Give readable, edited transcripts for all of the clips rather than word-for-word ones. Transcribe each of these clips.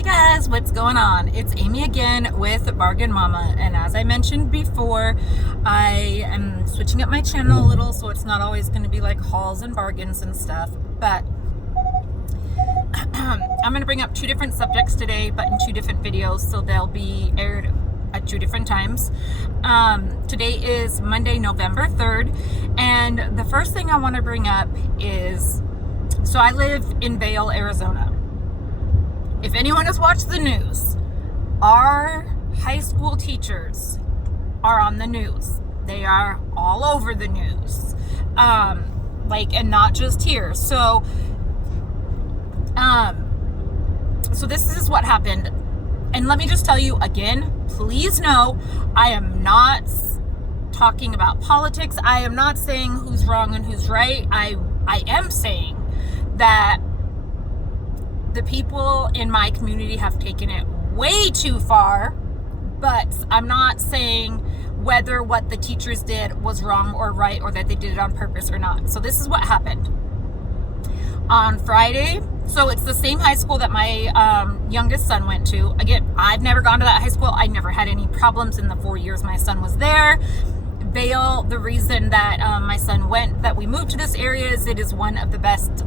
Hey guys, what's going on? It's Amy again with Bargain Mama, and as I mentioned before, I am switching up my channel a little, so it's not always going to be like hauls and bargains and stuff, but I'm going to bring up two different subjects today, but in two different videos, so they'll be aired at two different times. Today is Monday, November 3rd, and the first thing I want to bring up is, so I live in Vail, Arizona. If anyone has watched the news, our high school teachers are on the news. They are all over the news. And not just here. So this is what happened. And let me just tell you again, please know, I am not talking about politics. I am not saying who's wrong and who's right. I am saying that the people in my community have taken it way too far, but I'm not saying whether what the teachers did was wrong or right, or that they did it on purpose or not. So this is what happened. On Friday, so it's the same high school that my youngest son went to. Again, I've never gone to that high school. I never had any problems in the 4 years my son was there. Vail, the reason that my son went, that we moved to this area, is it is one of the best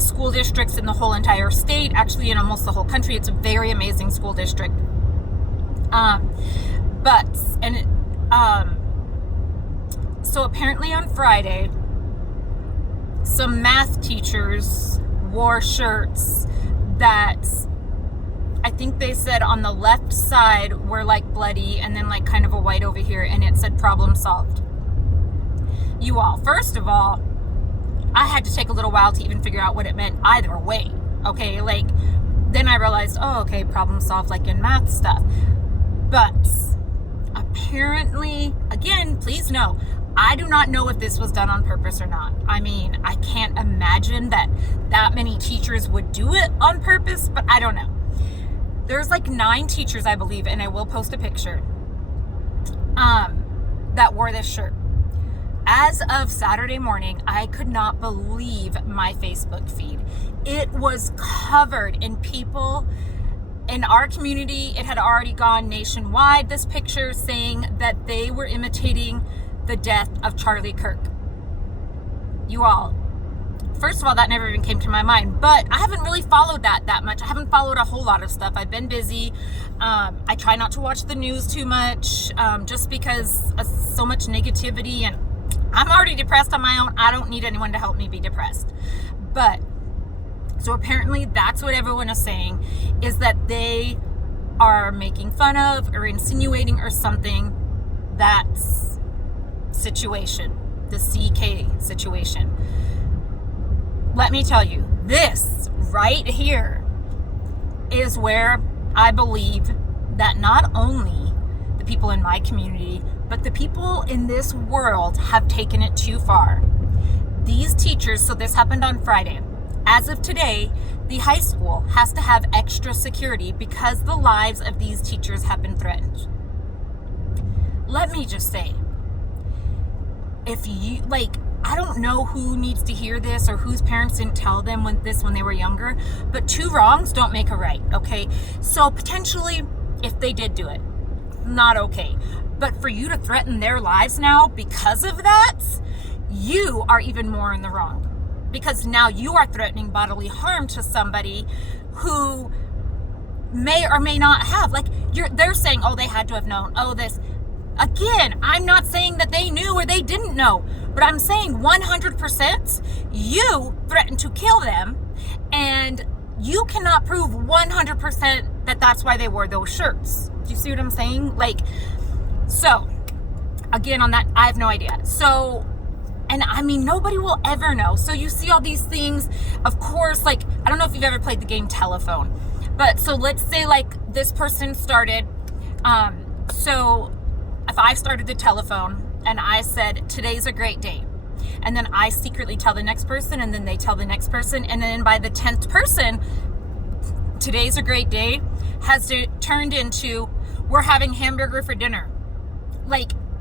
school districts in the whole entire state, actually in almost the whole country. It's a very amazing school district. So apparently on Friday, some math teachers wore shirts that I think they said on the left side were like bloody and then like kind of a white over here, and it said problem solved. You all, first of all, I had to take a little while to even figure out what it meant either way. Okay, then I realized, oh, okay, problem solved like in math stuff. But apparently, again, please know, I do not know if this was done on purpose or not. I mean, I can't imagine that many teachers would do it on purpose, but I don't know. There's 9 teachers, I believe, and I will post a picture, that wore this shirt. As of Saturday morning, I could not believe my Facebook feed. It was covered in people in our community. It had already gone nationwide, this picture, saying that they were imitating the death of Charlie Kirk. You all, first of all, that never even came to my mind, but I haven't really followed that much. I haven't followed a whole lot of stuff. I've been busy. I try not to watch the news too much, just because of so much negativity, and I'm already depressed on my own. I don't need anyone to help me be depressed. But, so apparently that's what everyone is saying, is that they are making fun of or insinuating or something that situation, the CK situation. Let me tell you, this right here is where I believe that not only the people in my community, but the people in this world have taken it too far. These teachers, so this happened on Friday. As of today, the high school has to have extra security because the lives of these teachers have been threatened. Let me just say, if you, I don't know who needs to hear this or whose parents didn't tell them when they were younger, but 2 wrongs don't make a right, okay? So potentially, if they did do it, not okay. But for you to threaten their lives now because of that, you are even more in the wrong. Because now you are threatening bodily harm to somebody who may or may not have. They're saying, oh, they had to have known. Oh, this. Again, I'm not saying that they knew or they didn't know, but I'm saying 100% you threatened to kill them, and you cannot prove 100% that that's why they wore those shirts. Do you see what I'm saying? So, again, on that, I have no idea. So, and I mean, nobody will ever know. So you see all these things, of course, I don't know if you've ever played the game Telephone, but so let's say this person started, so if I started the telephone and I said, today's a great day, and then I secretly tell the next person, and then they tell the next person, and then by the 10th person, today's a great day has turned into, we're having hamburger for dinner.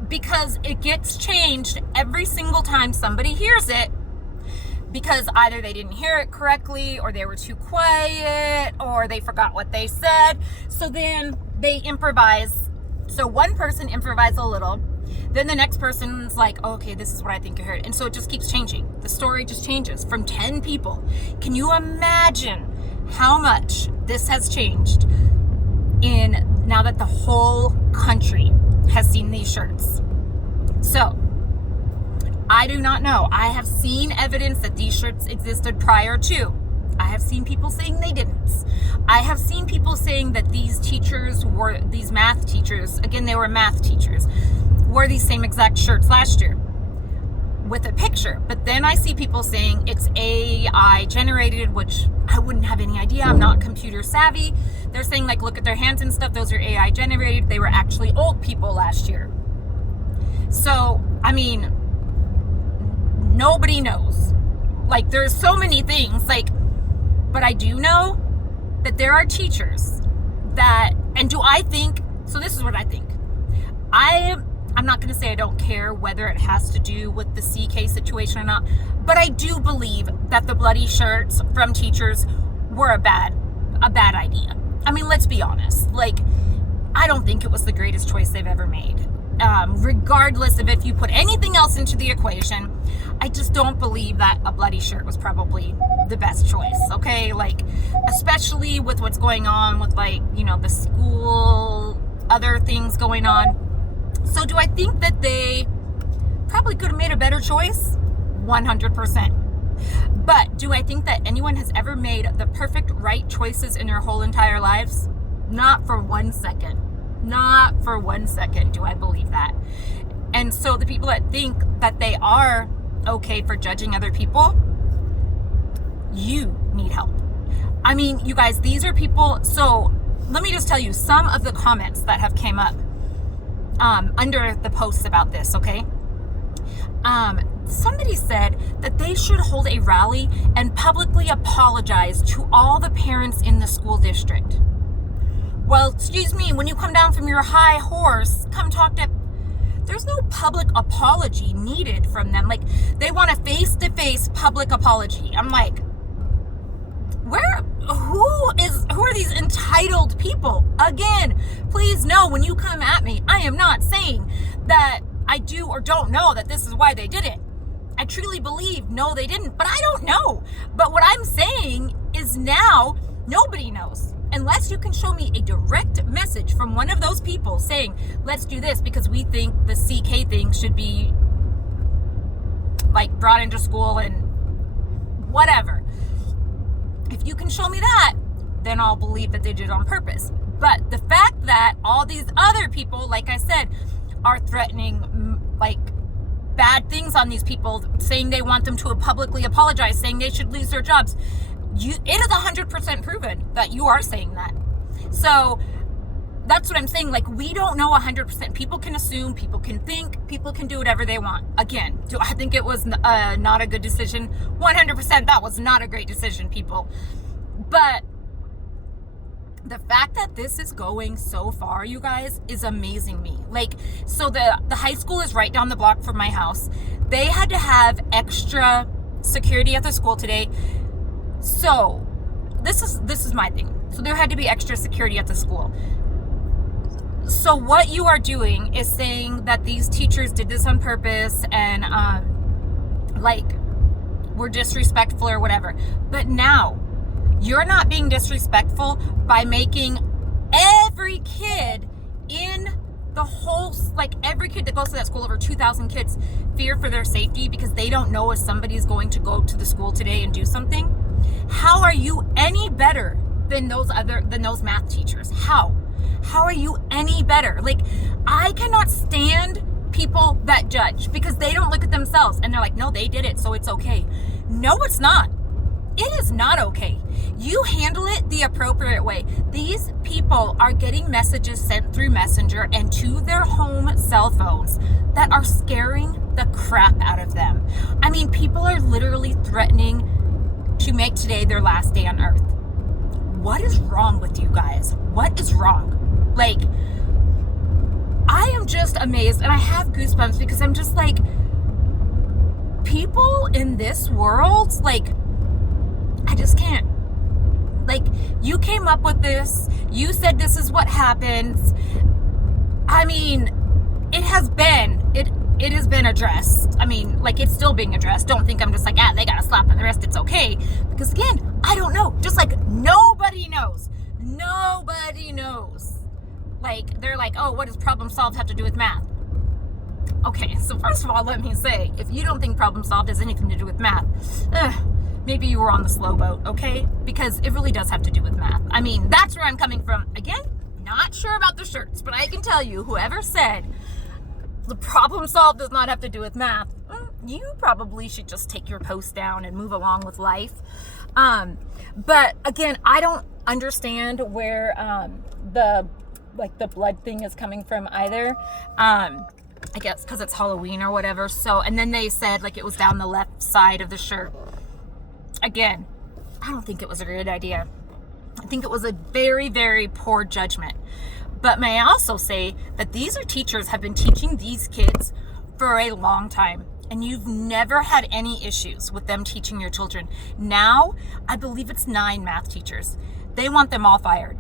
Because it gets changed every single time somebody hears it, because either they didn't hear it correctly, or they were too quiet, or they forgot what they said. So then they improvise. So one person improvised a little, then the next person's like, oh, okay, this is what I think I heard. And so it just keeps changing. The story just changes from 10 people. Can you imagine how much this has changed in now that the whole country has seen these shirts? So I do not know. I have seen evidence that these shirts existed prior to. I have seen people saying they didn't. I have seen people saying that these teachers were, these math teachers, again, they were math teachers, wore these same exact shirts last year with a picture. But then I see people saying it's AI generated, which I wouldn't have any idea. I'm not computer savvy. They're saying, like, look at their hands and stuff. Those are AI generated. They were actually old people last year. So, I mean, nobody knows. Like, there's so many things, like, but I do know that there are teachers that, and do I think, so this is what I think. I'm not going to say I don't care whether it has to do with the CK situation or not, but I do believe that the bloody shirts from teachers were a bad idea. I mean, let's be honest. Like, I don't think it was the greatest choice they've ever made. Regardless of if you put anything else into the equation, I just don't believe that a bloody shirt was probably the best choice, okay? Like, especially with what's going on with, like, you know, the school, other things going on. So do I think that they probably could have made a better choice? 100%. But do I think that anyone has ever made the perfect right choices in their whole entire lives? Not for 1 second. Not for 1 second do I believe that. And so the people that think that they are okay for judging other people, you need help. I mean, you guys, these are people. So let me just tell you some of the comments that have came up under the posts about this, okay? Somebody said that they should hold a rally and publicly apologize to all the parents in the school district. Well, excuse me, when you come down from your high horse, come talk to... There's no public apology needed from them. Like, they want a face-to-face public apology. I'm like, who are these entitled people? Again, please know, when you come at me, I am not saying that I do or don't know that this is why they did it. I truly believe, no, they didn't, but I don't know. But what I'm saying is now, nobody knows. Unless you can show me a direct message from one of those people saying, let's do this because we think the CK thing should be, like, brought into school and whatever. If you can show me that, then I'll believe that they did it on purpose. But the fact that all these other people, like I said, are threatening, like, bad things on these people, saying they want them to publicly apologize, saying they should lose their jobs, it is 100% proven that you are saying that. So that's what I'm saying. Like, we don't know 100%. People can assume, people can think, people can do whatever they want. Again, do I think it was not a good decision? 100%. That was not a great decision, people. But the fact that this is going so far, you guys, is amazing me. Like, so the high school is right down the block from my house. They had to have extra security at the school today. So this is my thing. So there had to be extra security at the school. So what you are doing is saying that these teachers did this on purpose and like, were disrespectful or whatever. But now you're not being disrespectful by making every kid in the whole, like, every kid that goes to that school, over 2,000 kids, fear for their safety because they don't know if somebody's going to go to the school today and do something. How are you any better than those math teachers? How are you any better? Like, I cannot stand people that judge because they don't look at themselves and they're like, no, they did it, so it's okay. No, it's not. It is not okay. You handle it the appropriate way. These people are getting messages sent through Messenger and to their home cell phones that are scaring the crap out of them. I mean, people are literally threatening to make today their last day on earth. What is wrong with you guys? What is wrong? Like, I am just amazed and I have goosebumps because I'm just like, people in this world, like, I just can't. Like, you came up with this. You said this is what happens. I mean, it has been addressed. I mean, like, it's still being addressed. Don't think I'm just like, they got to slap on the wrist, it's okay. Because again, I don't know. Just like nobody knows. Nobody knows. Like, they're like, oh, what does problem solved have to do with math? Okay, so first of all, let me say, if you don't think problem solved has anything to do with math, maybe you were on the slow boat, okay? Because it really does have to do with math. I mean, that's where I'm coming from. Again, not sure about the shirts, but I can tell you, whoever said the problem solved does not have to do with math, you probably should just take your post down and move along with life. But again, I don't understand where the blood thing is coming from either. I guess because it's Halloween or whatever. So, and then they said like it was down the left side of the shirt. Again, I don't think it was a good idea. I think it was a very, very poor judgment. But may I also say that these are teachers have been teaching these kids for a long time, and you've never had any issues with them teaching your children. Now, I believe it's 9 math teachers. They want them all fired.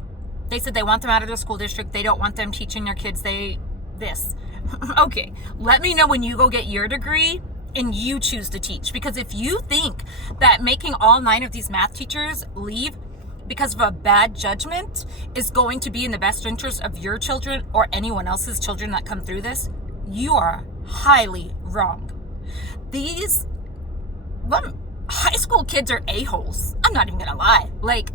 They said they want them out of their school district. They don't want them teaching their kids this. Okay, let me know when you go get your degree and you choose to teach. Because if you think that making all 9 of these math teachers leave because of a bad judgment is going to be in the best interest of your children or anyone else's children that come through this, you are highly wrong. These high school kids are a-holes. I'm not even gonna lie. Like,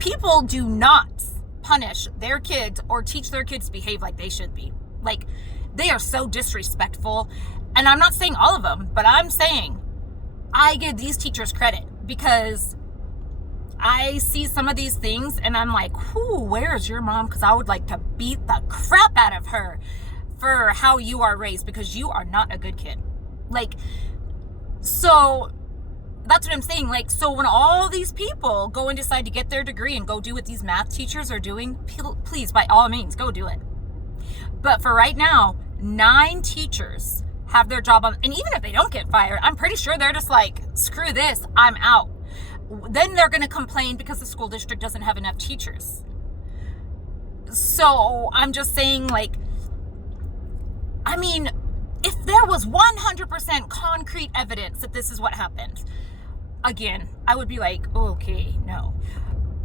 people do not punish their kids or teach their kids to behave like they should be. Like, they are so disrespectful. And I'm not saying all of them, but I'm saying I give these teachers credit because I see some of these things and I'm like, where's your mom? Because I would like to beat the crap out of her for how you are raised, because you are not a good kid. Like, so that's what I'm saying. Like, so when all these people go and decide to get their degree and go do what these math teachers are doing, please, by all means, go do it. But for right now, 9 teachers have their job on, and even if they don't get fired, I'm pretty sure they're just like, screw this, I'm out. Then they're going to complain because the school district doesn't have enough teachers. So I'm just saying, like, I mean, if there was 100% concrete evidence that this is what happened, again, I would be like, okay, no.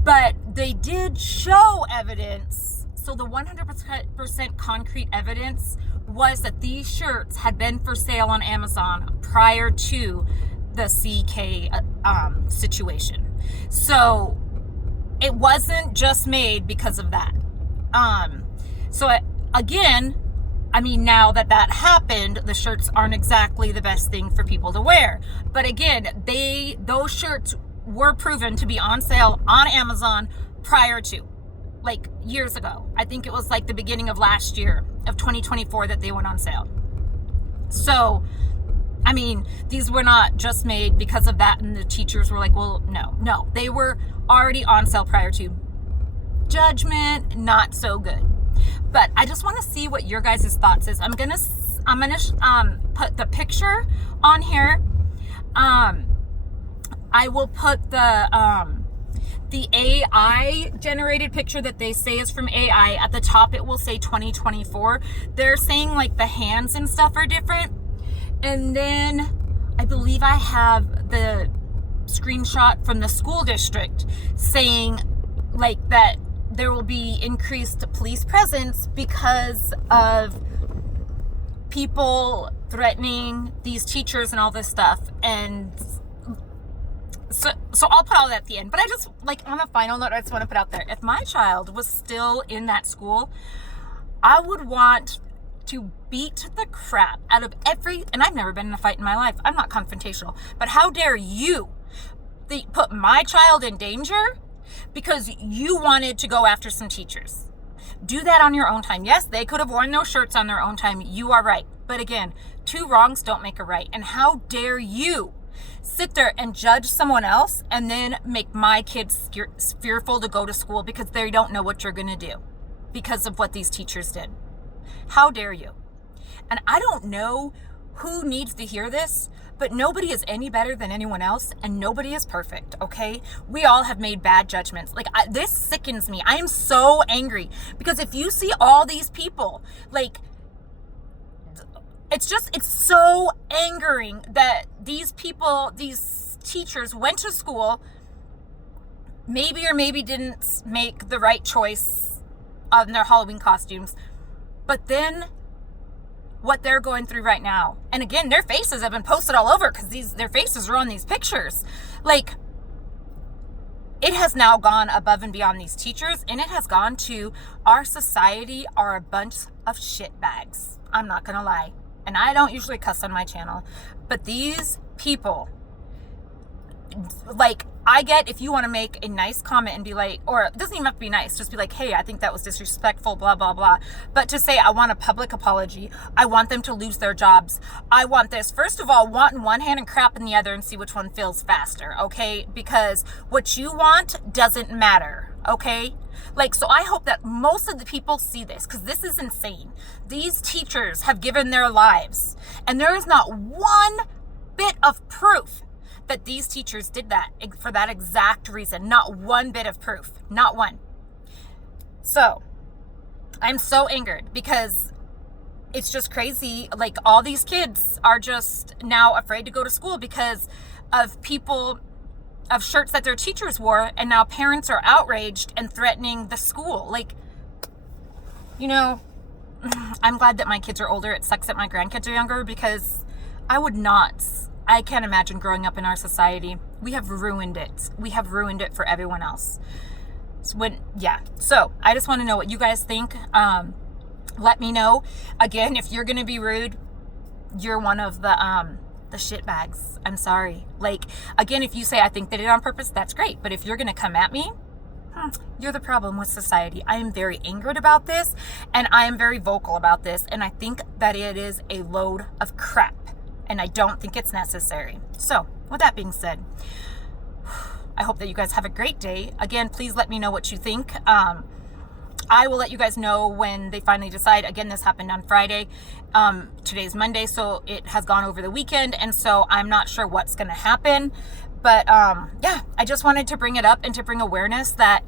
But they did show evidence. So the 100% concrete evidence was that these shirts had been for sale on Amazon prior to the CK situation. So it wasn't just made because of that. Again, I mean, now that happened, the shirts aren't exactly the best thing for people to wear. But again, those shirts were proven to be on sale on Amazon prior to, like, years ago. I think it was like the beginning of last year of 2024 that they went on sale. So, I mean, these were not just made because of that, and the teachers were like, well, no, they were already on sale prior to. Judgment, not so good. But I just want to see what your guys' thoughts is. I'm gonna put the picture on here. I will put the AI generated picture that they say is from AI. At the top, it will say 2024. They're saying like the hands and stuff are different. And then I believe I have the screenshot from the school district saying like that there will be increased police presence because of people threatening these teachers and all this stuff. And so I'll put all that at the end. But I just, like, on a final note, I just want to put out there, if my child was still in that school, I would want to beat the crap out of and I've never been in a fight in my life. I'm not confrontational. But how dare you put my child in danger because you wanted to go after some teachers? Do that on your own time. Yes, they could have worn those shirts on their own time. You are right. But again, 2 wrongs don't make a right. And how dare you sit there and judge someone else and then make my kids fearful to go to school because they don't know what you're going to do because of what these teachers did. How dare you? And I don't know who needs to hear this, but nobody is any better than anyone else, and nobody is perfect, okay? We all have made bad judgments. Like, this sickens me. I am so angry because if you see all these people, like, it's so angering that these people, these teachers went to school, maybe or maybe didn't make the right choice on their Halloween costumes, but then what they're going through right now. And again, their faces have been posted all over because their faces are on these pictures. Like, it has now gone above and beyond these teachers, and it has gone to our society are a bunch of shitbags. I'm not gonna lie. And I don't usually cuss on my channel, but these people, like, I get if you want to make a nice comment and be like, or it doesn't even have to be nice, just be like, hey, I think that was disrespectful, blah, blah, blah. But to say, I want a public apology, I want them to lose their jobs, I want this, first of all, want in one hand and crap in the other and see which one feels faster, okay? Because what you want doesn't matter, okay? Like, so I hope that most of the people see this, because this is insane. These teachers have given their lives, and there is not one bit of proof that these teachers did that for that exact reason. Not one bit of proof. Not one. So, I'm so angered because it's just crazy. Like, all these kids are just now afraid to go to school because of shirts that their teachers wore, and now parents are outraged and threatening the school. Like, you know, I'm glad that my kids are older. It sucks that my grandkids are younger because I can't imagine growing up in our society. We have ruined it. We have ruined it for everyone else. So I just want to know what you guys think. Let me know. Again, if you're going to be rude, you're one of the shitbags. I'm sorry. Like, again, if you say I think they did it on purpose, that's great. But if you're going to come at me, you're the problem with society. I am very angered about this, and I am very vocal about this, and I think that it is a load of crap. And I don't think it's necessary. So, with that being said, I hope that you guys have a great day. Again, please let me know what you think. I will let you guys know when they finally decide. Again, this happened on Friday. Today's Monday, so it has gone over the weekend. And so I'm not sure what's going to happen. But yeah, I just wanted to bring it up and to bring awareness that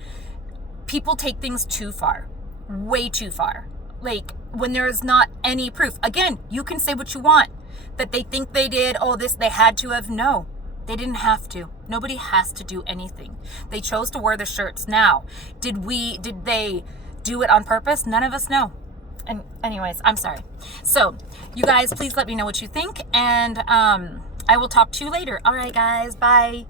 people take things too far. Way too far. Like, when there is not any proof. Again, you can say what you want. That they think they did, they had to have. No, they didn't have to. Nobody has to do anything. They chose to wear the shirts. Now, did they do it on purpose? None of us know. And anyways, I'm sorry. So, you guys, please let me know what you think, and I will talk to you later. All right, guys, bye.